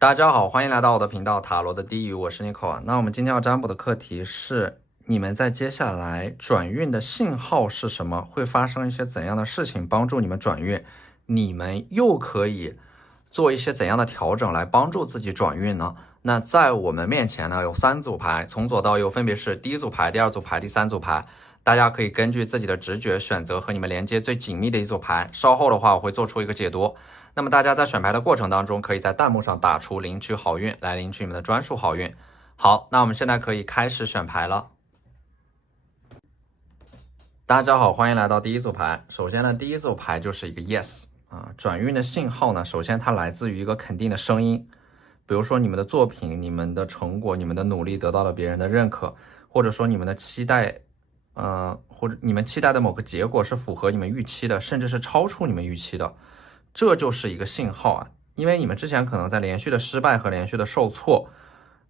大家好，欢迎来到我的频道塔罗的低语，我是 Nico。那我们今天要占卜的课题是：你们在接下来转运的信号是什么？会发生一些怎样的事情帮助你们转运？你们又可以做一些怎样的调整来帮助自己转运呢？那在我们面前呢，有3组牌，从左到右分别是第一组牌、第2组牌、第3组牌。大家可以根据自己的直觉选择和你们连接最紧密的一组牌。稍后的话，我会做出一个解读。那么大家在选牌的过程当中，可以在弹幕上打出领取好运，来领取你们的专属好运。好，那我们现在可以开始选牌了。大家好，欢迎来到第一组牌。首先呢，第一组牌就是一个 yes 转运的信号呢，首先它来自于一个肯定的声音，比如说你们的作品、你们的成果、你们的努力得到了别人的认可，或者说你们的期待，或者你们期待的某个结果是符合你们预期的，甚至是超出你们预期的。这就是一个信号啊，因为你们之前可能在连续的失败和连续的受挫，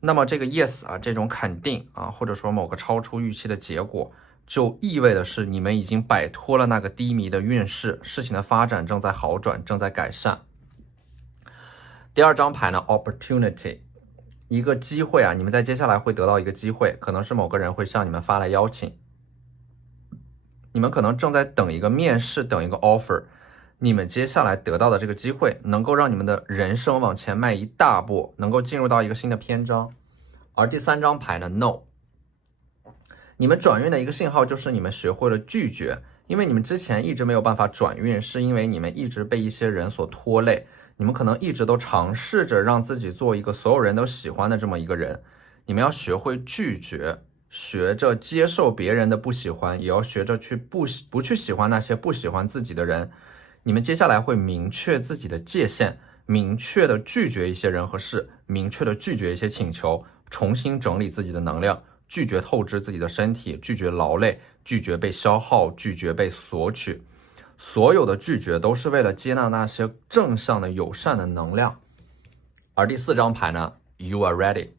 那么这个 yes 这种肯定或者说某个超出预期的结果，就意味的是你们已经摆脱了那个低迷的运势，事情的发展正在好转，正在改善。第2张牌呢 opportunity， 一个机会你们在接下来会得到一个机会，可能是某个人会向你们发来邀请，你们可能正在等一个面试，等一个 offer。你们接下来得到的这个机会，能够让你们的人生往前迈一大步，能够进入到一个新的篇章。而第3张牌呢 No， 你们转运的一个信号就是你们学会了拒绝，因为你们之前一直没有办法转运，是因为你们一直被一些人所拖累，你们可能一直都尝试着让自己做一个所有人都喜欢的这么一个人。你们要学会拒绝，学着接受别人的不喜欢，也要学着去不去喜欢那些不喜欢自己的人。你们接下来会明确自己的界限，明确的拒绝一些人和事，明确的拒绝一些请求，重新整理自己的能量，拒绝透支自己的身体，拒绝劳累，拒绝被消耗，拒绝被索取。所有的拒绝都是为了接纳那些正向的友善的能量。而第4张牌呢 You are ready，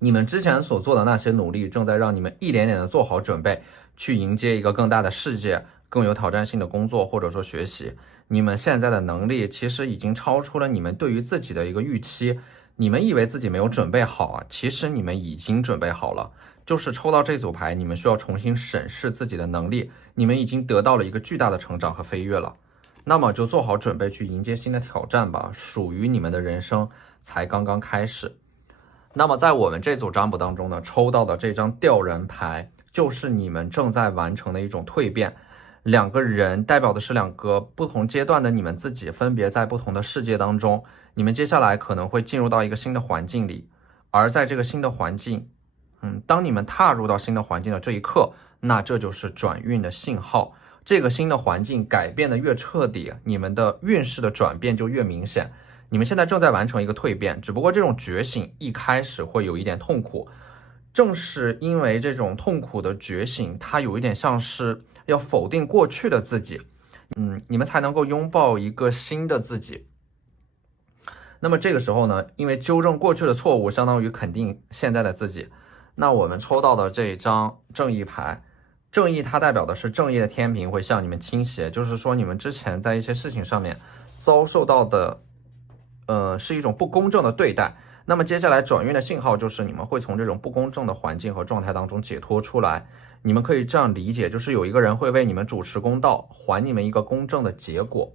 你们之前所做的那些努力正在让你们一点点的做好准备，去迎接一个更大的世界，更有挑战性的工作或者说学习。你们现在的能力其实已经超出了你们对于自己的一个预期，你们以为自己没有准备好其实你们已经准备好了。就是抽到这组牌，你们需要重新审视自己的能力，你们已经得到了一个巨大的成长和飞跃了。那么就做好准备去迎接新的挑战吧，属于你们的人生才刚刚开始。那么在我们这组占卜当中呢，抽到的这张吊人牌就是你们正在完成的一种蜕变。2个人代表的是2个不同阶段的你们自己，分别在不同的世界当中。你们接下来可能会进入到一个新的环境里，而在这个新的环境，当你们踏入到新的环境的这一刻，那这就是转运的信号。这个新的环境改变的越彻底，你们的运势的转变就越明显。你们现在正在完成一个蜕变，只不过这种觉醒一开始会有一点痛苦。正是因为这种痛苦的觉醒，它有一点像是要否定过去的自己，你们才能够拥抱一个新的自己。那么这个时候呢，因为纠正过去的错误，相当于肯定现在的自己。那我们抽到的这一张正义牌，正义它代表的是正义的天平会向你们倾斜，就是说你们之前在一些事情上面遭受到的，是一种不公正的对待。那么接下来转运的信号就是你们会从这种不公正的环境和状态当中解脱出来。你们可以这样理解，就是有一个人会为你们主持公道，还你们一个公正的结果。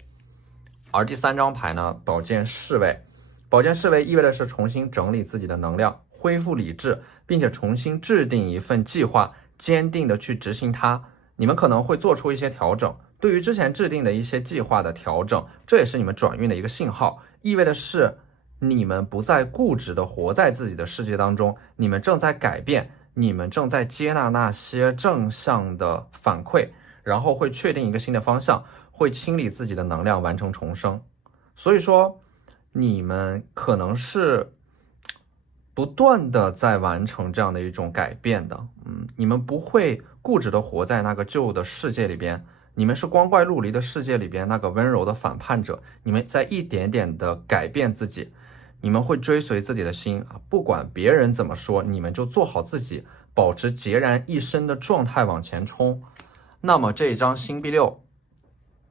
而第3张牌呢，宝剑侍卫。宝剑侍卫意味的是重新整理自己的能量，恢复理智，并且重新制定一份计划，坚定的去执行它。你们可能会做出一些调整，对于之前制定的一些计划的调整，这也是你们转运的一个信号，意味的是你们不再固执的活在自己的世界当中，你们正在改变，你们正在接纳那些正向的反馈，然后会确定一个新的方向，会清理自己的能量，完成重生。所以说你们可能是不断的在完成这样的一种改变的，你们不会固执的活在那个旧的世界里边，你们是光怪陆离的世界里边那个温柔的反叛者，你们在一点点的改变自己，你们会追随自己的心不管别人怎么说，你们就做好自己，保持孑然一身的状态往前冲。那么这一张星币6，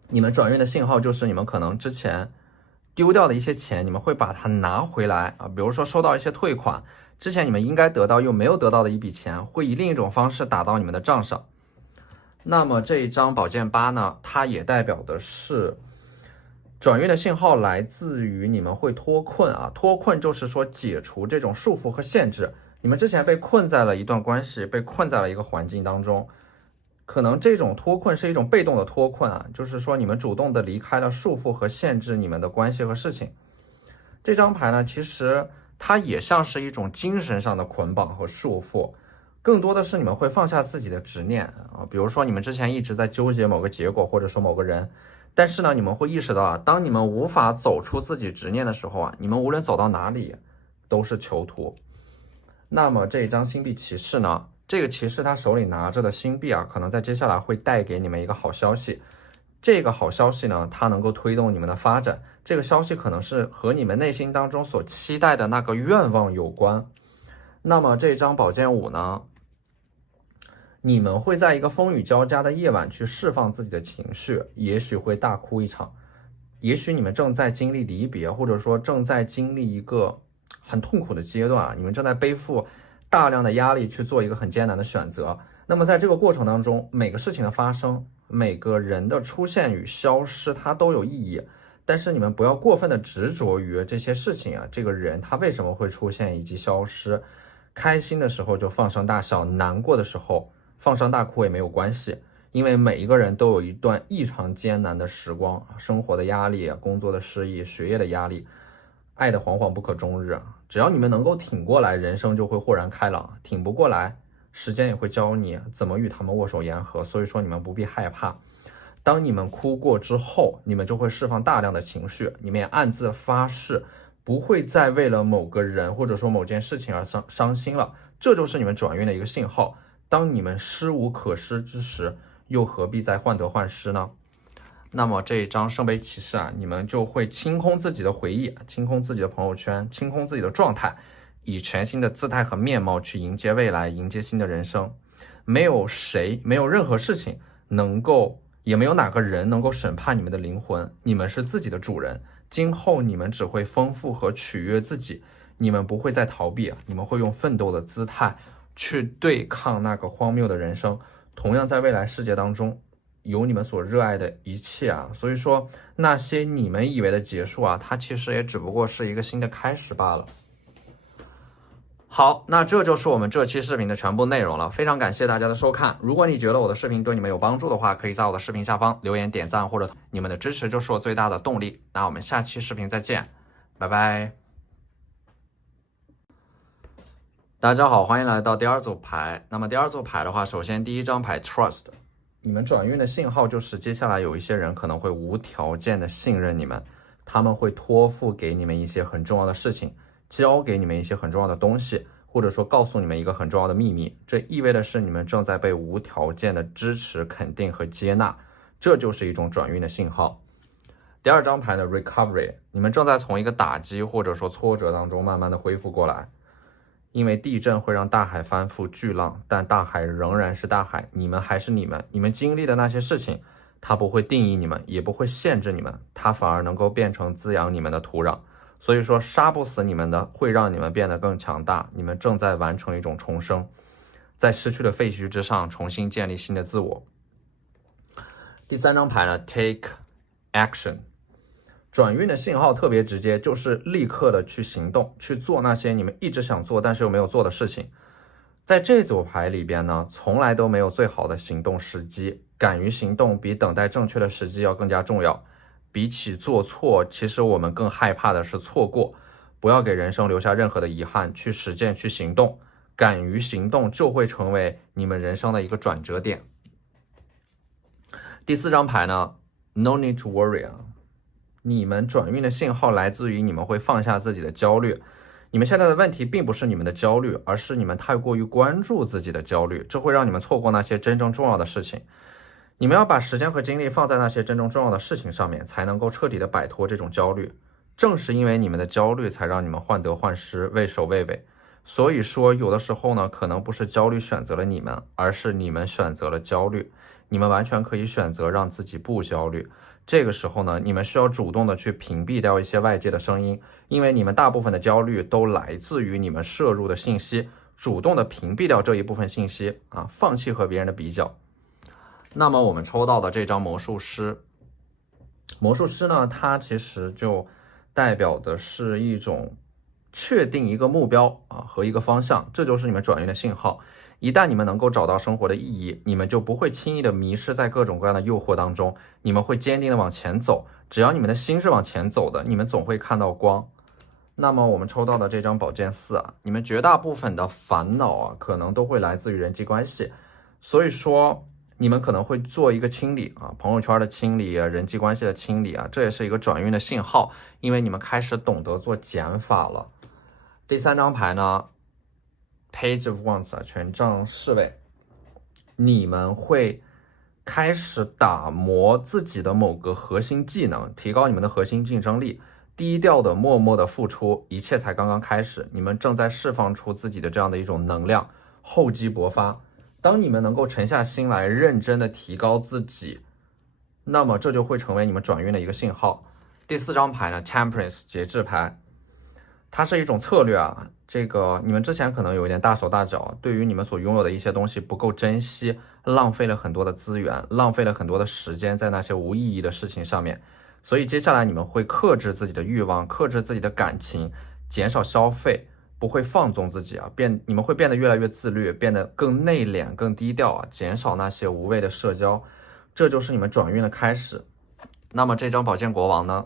你们转运的信号就是你们可能之前丢掉的一些钱，你们会把它拿回来啊，比如说收到一些退款，之前你们应该得到又没有得到的一笔钱，会以另一种方式打到你们的账上。那么这一张宝剑8呢，它也代表的是转运的信号来自于你们会脱困啊，脱困就是说解除这种束缚和限制。你们之前被困在了一段关系，被困在了一个环境当中，可能这种脱困是一种被动的脱困啊，就是说你们主动的离开了束缚和限制你们的关系和事情。这张牌呢，其实它也像是一种精神上的捆绑和束缚，更多的是你们会放下自己的执念啊，比如说你们之前一直在纠结某个结果或者说某个人，但是呢，你们会意识到啊，当你们无法走出自己执念的时候啊，你们无论走到哪里都是囚徒。那么这一张星币骑士呢，这个骑士他手里拿着的星币啊，可能在接下来会带给你们一个好消息。这个好消息呢，它能够推动你们的发展。这个消息可能是和你们内心当中所期待的那个愿望有关。那么这张宝剑5呢，你们会在一个风雨交加的夜晚去释放自己的情绪，也许会大哭一场，也许你们正在经历离别，或者说正在经历一个很痛苦的阶段啊，你们正在背负大量的压力去做一个很艰难的选择。那么在这个过程当中，每个事情的发生，每个人的出现与消失，它都有意义。但是你们不要过分的执着于这些事情啊，这个人他为什么会出现以及消失。开心的时候就放声大笑，难过的时候放声大哭也没有关系，因为每一个人都有一段异常艰难的时光，生活的压力，工作的失意，学业的压力，爱的惶惶不可终日。只要你们能够挺过来，人生就会豁然开朗；挺不过来，时间也会教你怎么与他们握手言和。所以说你们不必害怕，当你们哭过之后，你们就会释放大量的情绪，你们也暗自发誓不会再为了某个人或者说某件事情而伤心了。这就是你们转运的一个信号。当你们失无可失之时，又何必再患得患失呢？那么这一张圣杯骑士啊，你们就会清空自己的回忆，清空自己的朋友圈，清空自己的状态，以全新的姿态和面貌去迎接未来，迎接新的人生。没有谁，没有任何事情能够，也没有哪个人能够审判你们的灵魂，你们是自己的主人。今后你们只会丰富和取悦自己，你们不会再逃避，你们会用奋斗的姿态去对抗那个荒谬的人生。同样在未来世界当中有你们所热爱的一切啊，所以说那些你们以为的结束啊，它其实也只不过是一个新的开始罢了。好，那这就是我们这期视频的全部内容了，非常感谢大家的收看。如果你觉得我的视频对你们有帮助的话，可以在我的视频下方留言点赞，或者你们的支持就是我最大的动力。那我们下期视频再见，拜拜。大家好，欢迎来到第二组牌。那么第二组牌的话，首先第一张牌 Trust， 你们转运的信号就是接下来有一些人可能会无条件的信任你们，他们会托付给你们一些很重要的事情，交给你们一些很重要的东西，或者说告诉你们一个很重要的秘密。这意味的是你们正在被无条件的支持、肯定和接纳，这就是一种转运的信号。第二张牌呢 Recovery， 你们正在从一个打击或者说挫折当中慢慢的恢复过来。因为地震会让大海翻覆巨浪，但大海仍然是大海，你们还是你们。你们经历的那些事情，它不会定义你们，也不会限制你们，它反而能够变成滋养你们的土壤。所以说杀不死你们的，会让你们变得更强大。你们正在完成一种重生，在失去的废墟之上重新建立新的自我。第三张牌呢 Take Action，转运的信号特别直接，就是立刻的去行动，去做那些你们一直想做但是又没有做的事情。在这组牌里边呢，从来都没有最好的行动时机，敢于行动比等待正确的时机要更加重要。比起做错，其实我们更害怕的是错过。不要给人生留下任何的遗憾，去实践，去行动。敢于行动就会成为你们人生的一个转折点。第四张牌呢 No need to worry，你们转运的信号来自于你们会放下自己的焦虑。你们现在的问题并不是你们的焦虑，而是你们太过于关注自己的焦虑，这会让你们错过那些真正重要的事情。你们要把时间和精力放在那些真正重要的事情上面，才能够彻底的摆脱这种焦虑。正是因为你们的焦虑，才让你们患得患失，畏首畏尾。所以说有的时候呢，可能不是焦虑选择了你们，而是你们选择了焦虑。你们完全可以选择让自己不焦虑。这个时候呢，你们需要主动的去屏蔽掉一些外界的声音，因为你们大部分的焦虑都来自于你们摄入的信息，主动的屏蔽掉这一部分信息啊，放弃和别人的比较。那么我们抽到的这张魔术师，魔术师呢，它其实就代表的是一种确定一个目标啊和一个方向，这就是你们转运的信号。一旦你们能够找到生活的意义，你们就不会轻易的迷失在各种各样的诱惑当中，你们会坚定的往前走。只要你们的心是往前走的，你们总会看到光。那么我们抽到的这张宝剑四啊，你们绝大部分的烦恼啊，可能都会来自于人际关系，所以说你们可能会做一个清理啊，朋友圈的清理啊，人际关系的清理啊，这也是一个转运的信号，因为你们开始懂得做减法了。第三张牌呢，Page of Wands 啊，权杖侍卫，你们会开始打磨自己的某个核心技能，提高你们的核心竞争力。低调的默默的付出，一切才刚刚开始，你们正在释放出自己的这样的一种能量，厚积薄发。当你们能够沉下心来认真的提高自己，那么这就会成为你们转运的一个信号。第四张牌呢 Temperance 节制牌，它是一种策略啊，这个你们之前可能有一点大手大脚，对于你们所拥有的一些东西不够珍惜，浪费了很多的资源，浪费了很多的时间在那些无意义的事情上面。所以接下来你们会克制自己的欲望，克制自己的感情，减少消费，不会放纵自己啊，你们会变得越来越自律，变得更内敛，更低调啊，减少那些无谓的社交，这就是你们转运的开始。那么这张宝剑国王呢，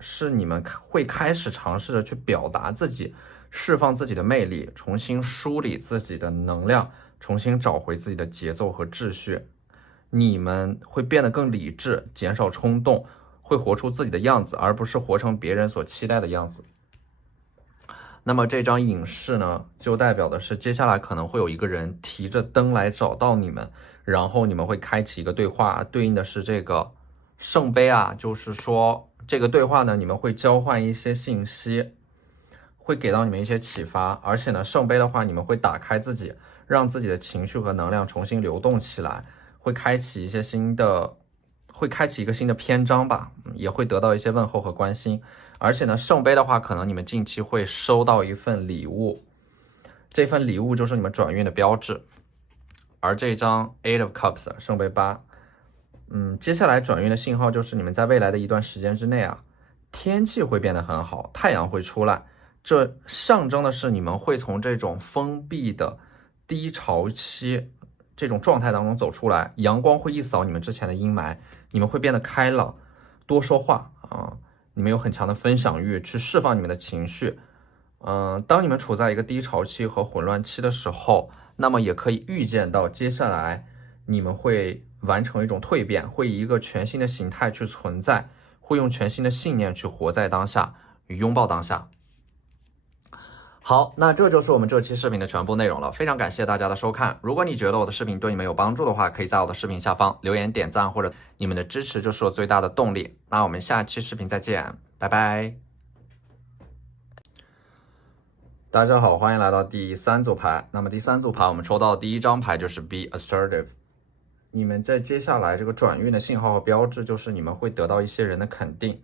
是你们会开始尝试着去表达自己，释放自己的魅力，重新梳理自己的能量，重新找回自己的节奏和秩序。你们会变得更理智，减少冲动，会活出自己的样子，而不是活成别人所期待的样子。那么这张隐士呢，就代表的是接下来可能会有一个人提着灯来找到你们，然后你们会开启一个对话，对应的是这个圣杯啊，就是说这个对话呢，你们会交换一些信息，会给到你们一些启发，而且呢，圣杯的话，你们会打开自己，让自己的情绪和能量重新流动起来，会开启一个新的篇章吧，也会得到一些问候和关心。而且呢，圣杯的话，可能你们近期会收到一份礼物，这份礼物就是你们转运的标志。而这张 Eight of Cups 圣杯8，接下来转运的信号就是你们在未来的一段时间之内啊，天气会变得很好，太阳会出来，这象征的是你们会从这种封闭的低潮期这种状态当中走出来，阳光会一扫你们之前的阴霾，你们会变得开朗，多说话啊，你们有很强的分享欲，去释放你们的情绪。当你们处在一个低潮期和混乱期的时候，那么也可以预见到接下来你们会完成一种蜕变，会以一个全新的形态去存在，会用全新的信念去活在当下，与拥抱当下。好，那这就是我们这期视频的全部内容了，非常感谢大家的收看。如果你觉得我的视频对你们有帮助的话，可以在我的视频下方留言点赞，或者你们的支持就是我最大的动力。那我们下期视频再见，拜拜。大家好，欢迎来到第三组牌。那么第三组牌我们抽到的第一张牌就是 Be Assertive。你们在接下来这个转运的信号和标志就是你们会得到一些人的肯定，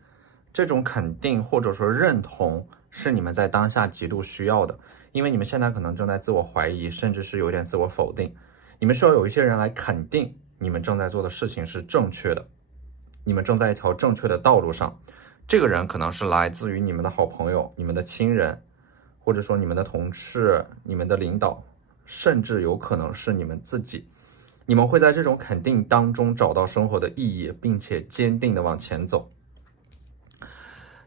这种肯定或者说认同是你们在当下极度需要的，因为你们现在可能正在自我怀疑，甚至是有点自我否定，你们需要有一些人来肯定你们正在做的事情是正确的，你们正在一条正确的道路上。这个人可能是来自于你们的好朋友、你们的亲人，或者说你们的同事、你们的领导，甚至有可能是你们自己。你们会在这种肯定当中找到生活的意义，并且坚定的往前走。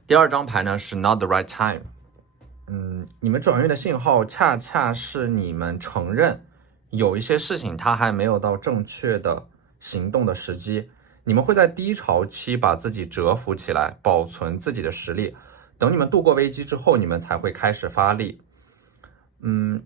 第二张牌呢是 Not the right time。你们转运的信号恰恰是你们承认有一些事情它还没有到正确的行动的时机。你们会在低潮期把自己蛰伏起来，保存自己的实力。等你们度过危机之后，你们才会开始发力。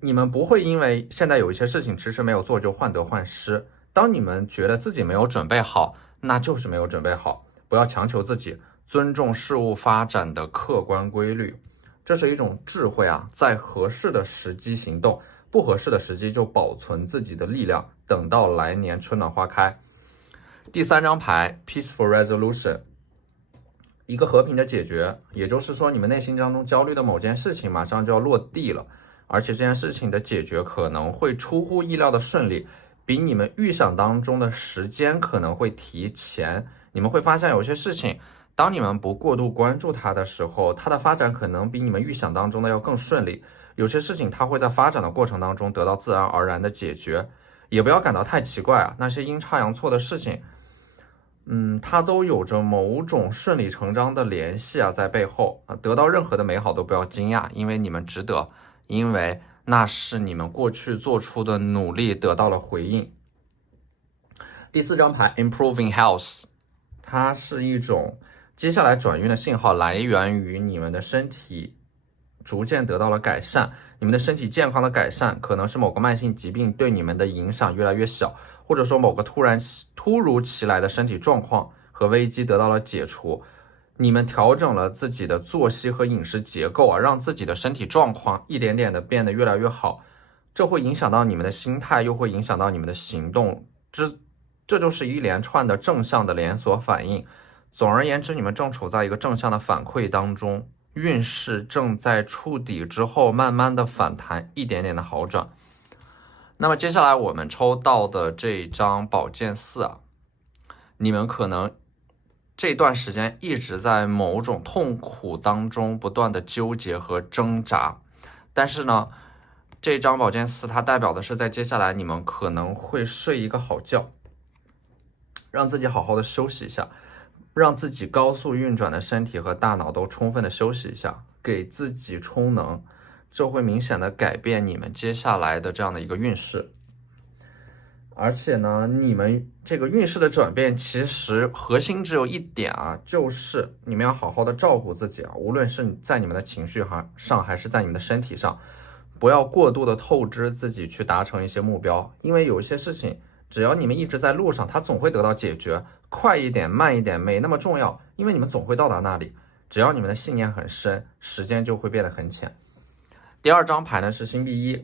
你们不会因为现在有一些事情迟迟没有做就患得患失。当你们觉得自己没有准备好，那就是没有准备好，不要强求自己，尊重事物发展的客观规律，这是一种智慧啊！在合适的时机行动，不合适的时机就保存自己的力量，等到来年春暖花开。第3张牌 Peaceful Resolution， 一个和平的解决，也就是说你们内心当中焦虑的某件事情马上就要落地了，而且这件事情的解决可能会出乎意料的顺利，比你们预想当中的时间可能会提前。你们会发现有些事情，当你们不过度关注它的时候，它的发展可能比你们预想当中的要更顺利。有些事情它会在发展的过程当中得到自然而然的解决，也不要感到太奇怪啊，那些阴差阳错的事情，它都有着某种顺理成章的联系啊，在背后啊，得到任何的美好都不要惊讶，因为你们值得，因为那是你们过去做出的努力得到了回应。第4张牌 Improving Health， 它是一种接下来转运的信号，来源于你们的身体逐渐得到了改善，你们的身体健康的改善，可能是某个慢性疾病对你们的影响越来越小，或者说某个突如其来的身体状况和危机得到了解除，你们调整了自己的作息和饮食结构啊，让自己的身体状况一点点的变得越来越好，这会影响到你们的心态，又会影响到你们的行动，这就是一连串的正向的连锁反应。总而言之，你们正处在一个正向的反馈当中，运势正在触底之后慢慢的反弹，一点点的好转。那么接下来我们抽到的这一张宝剑4啊，你们可能这段时间一直在某种痛苦当中不断的纠结和挣扎，但是呢，这张宝剑4它代表的是在接下来你们可能会睡一个好觉，让自己好好的休息一下，让自己高速运转的身体和大脑都充分的休息一下，给自己充能，这会明显的改变你们接下来的这样的一个运势。而且呢，你们这个运势的转变其实核心只有一点啊，就是你们要好好的照顾自己啊，无论是在你们的情绪上还是在你们的身体上，不要过度的透支自己去达成一些目标，因为有一些事情只要你们一直在路上，它总会得到解决，快一点慢一点没那么重要，因为你们总会到达那里，只要你们的信念很深，时间就会变得很浅。第2张牌呢是星币1，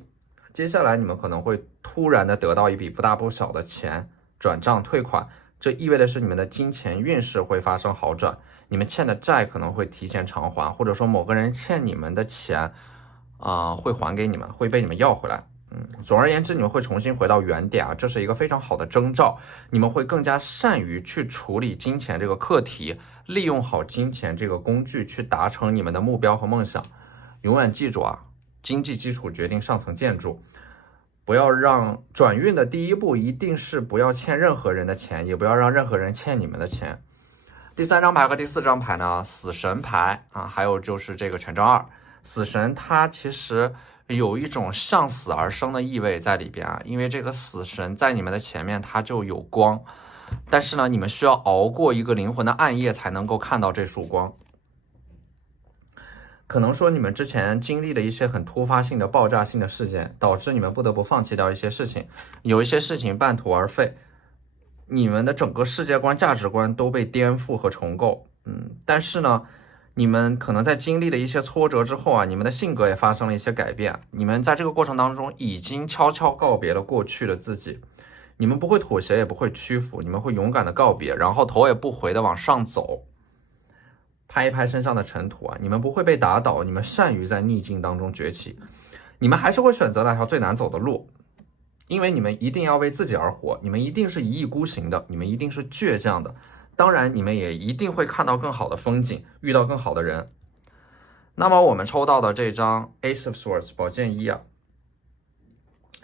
接下来你们可能会突然的得到一笔不大不小的钱，转账退款，这意味的是你们的金钱运势会发生好转，你们欠的债可能会提前偿还，或者说某个人欠你们的钱会还给你们，会被你们要回来。总而言之，你们会重新回到原点啊，这是一个非常好的征兆，你们会更加善于去处理金钱这个课题，利用好金钱这个工具去达成你们的目标和梦想。永远记住啊，经济基础决定上层建筑，不要让转运的第一步一定是不要欠任何人的钱，也不要让任何人欠你们的钱。第3张牌和第4张牌呢，死神牌啊，还有就是这个权杖2，死神它其实有一种向死而生的意味在里边啊，因为这个死神在你们的前面它就有光，但是呢，你们需要熬过一个灵魂的暗夜才能够看到这束光。可能说你们之前经历了一些很突发性的爆炸性的事件，导致你们不得不放弃掉一些事情，有一些事情半途而废，你们的整个世界观价值观都被颠覆和重构。但是呢，你们可能在经历了一些挫折之后啊，你们的性格也发生了一些改变，你们在这个过程当中已经悄悄告别了过去的自己，你们不会妥协也不会屈服，你们会勇敢的告别，然后头也不回的往上走，拍一拍身上的尘土啊，你们不会被打倒，你们善于在逆境当中崛起，你们还是会选择那条最难走的路，因为你们一定要为自己而活，你们一定是一意孤行的，你们一定是倔强的，当然你们也一定会看到更好的风景，遇到更好的人。那么我们抽到的这张 Ace of Swords 宝剑1啊，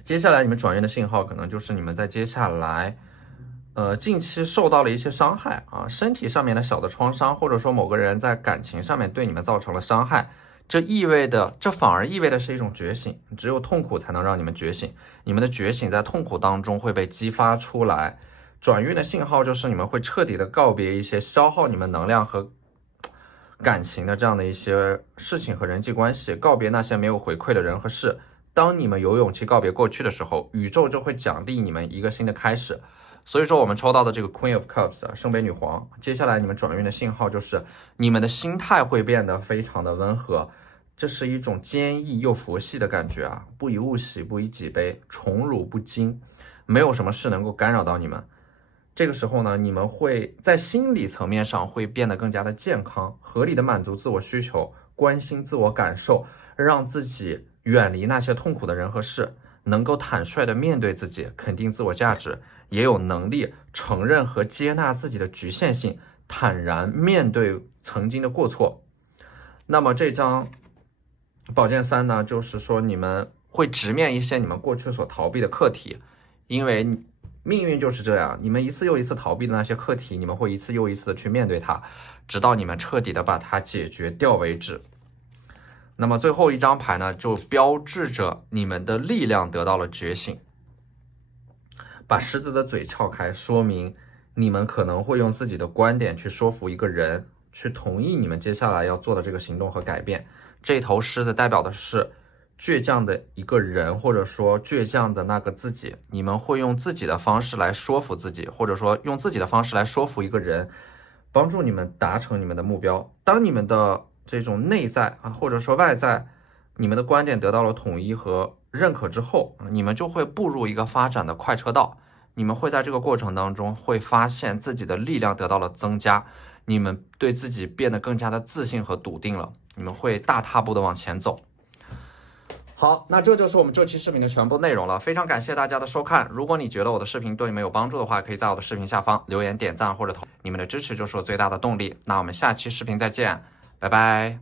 接下来你们转运的信号可能就是你们在接下来近期受到了一些伤害啊，身体上面的小的创伤，或者说某个人在感情上面对你们造成了伤害，这反而意味的是一种觉醒，只有痛苦才能让你们觉醒，你们的觉醒在痛苦当中会被激发出来。转运的信号就是你们会彻底的告别一些消耗你们能量和感情的这样的一些事情和人际关系，告别那些没有回馈的人和事。当你们有勇气告别过去的时候，宇宙就会奖励你们一个新的开始。所以说我们抽到的这个 Queen of Cups 啊，圣杯女皇，接下来你们转运的信号就是你们的心态会变得非常的温和，这是一种坚毅又佛系的感觉啊，不以物喜，不以己悲，宠辱不惊，没有什么事能够干扰到你们。这个时候呢，你们会在心理层面上会变得更加的健康，合理的满足自我需求，关心自我感受，让自己远离那些痛苦的人和事，能够坦率的面对自己，肯定自我价值，也有能力承认和接纳自己的局限性，坦然面对曾经的过错。那么这张宝剑3呢，就是说你们会直面一些你们过去所逃避的课题，因为命运就是这样，你们一次又一次逃避的那些课题，你们会一次又一次的去面对它，直到你们彻底的把它解决掉为止。那么最后一张牌呢，就标志着你们的力量得到了觉醒。把狮子的嘴撬开，说明你们可能会用自己的观点去说服一个人，去同意你们接下来要做的这个行动和改变。这头狮子代表的是倔强的一个人，或者说倔强的那个自己，你们会用自己的方式来说服自己，或者说用自己的方式来说服一个人，帮助你们达成你们的目标。当你们的这种内在或者说外在，你们的观点得到了统一和认可之后，你们就会步入一个发展的快车道。你们会在这个过程当中会发现自己的力量得到了增加，你们对自己变得更加的自信和笃定了，你们会大踏步的往前走。好，那这就是我们这期视频的全部内容了，非常感谢大家的收看。如果你觉得我的视频对你们有帮助的话，可以在我的视频下方留言、点赞或者投，你们的支持就是我最大的动力。那我们下期视频再见，拜拜。